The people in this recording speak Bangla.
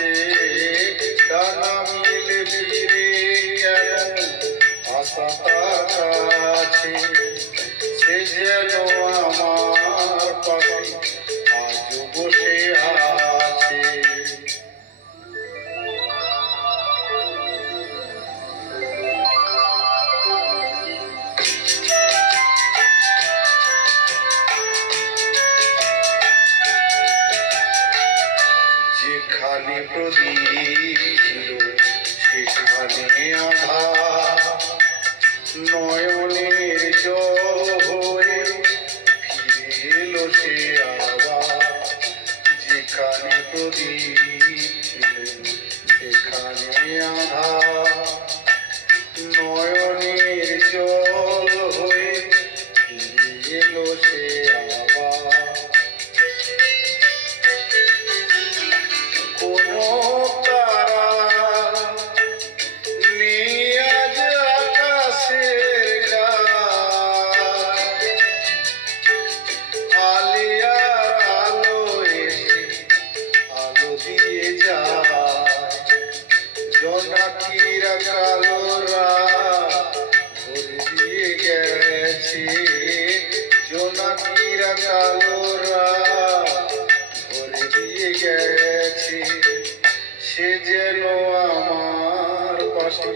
আছে ডানা মিলে ফিরে কেন আশা তার কাছে সে যেন আমার পাশে আজও বসে আছে। যেখানে প্রদীপ ছিল সেখানে আধার, নয়নের জল হয়ে ফিরে এলো সে আবার। যেখানে প্রদীপ ছিল সেখানে আধার, নয়নের জল হয়ে ফিরে এলো সে আবার। কোনো তারা নেই আজ আকাশের গায়ে, আলিয়ার আলো এসে আলো দিয়ে যায়। জোনাকিরা কালো রাত ভরে দিয়ে গেছে, জোনাকিরা কালো রাত ভরে দিয়ে গেছে। সে যেন আমার পাশে